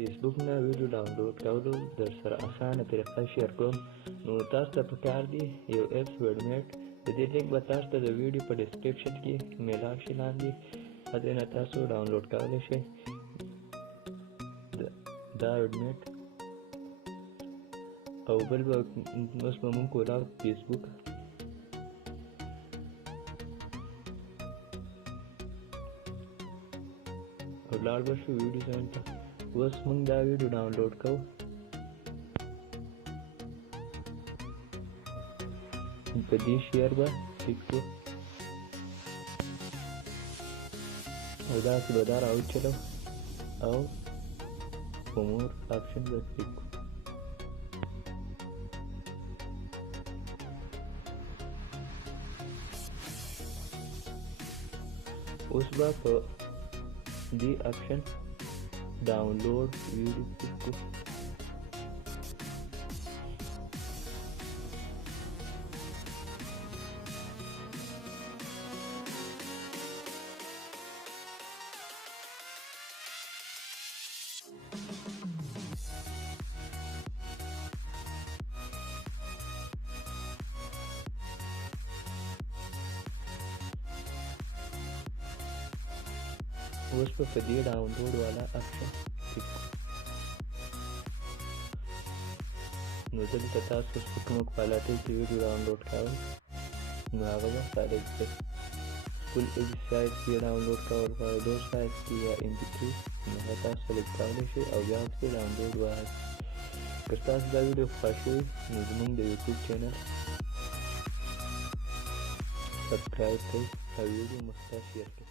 فیسبوک نه ویډیو ډاونلوډ کولو در سره اسانه طریقه شیر کوم. نو تاسو ته پکار دی یو اپس وډمیټ. د دې لینک به تاسو ته د ویډیو په ډسکرپشن کې میلاو شي لاندې. هغې نه تاسو ډاونلوډ کولی شئ دا وډمیټ. او بل به اوس به مونږ کولاو فیسبوک. او لاړ به شو ویډیو ځای ته. اوس مونږ دا ویډیو ډاونلوډ کوو. په دې شیر به کلیک کړو او داسې به دا راوچلو او په مور آپشن به کلیک کړو. اوس به په دې آپشن ډاونلوډ ویډیو کلیک کړو. اوس په دې ډاونلوډ والا آپشن کلیک کړو. نو دلته تاسو په کومه کوالټۍ کې ویډیو ډاونلوډ کوئ نو هغه به سلیکټ کړئ. فل ایچ سایز کې ډاونلوډ کول غواړئ 2 سایز کې یا MP3 نو هغه تاسو سلیکټ کولی شئ او بیا پرې ډاونلوډ ووهئ. که ستاسو دا ویډیو خوښ وي نو زموږ د یوټیوب چینل سبسکرایب کړئ او ویډیو مو ته شیر کړئ.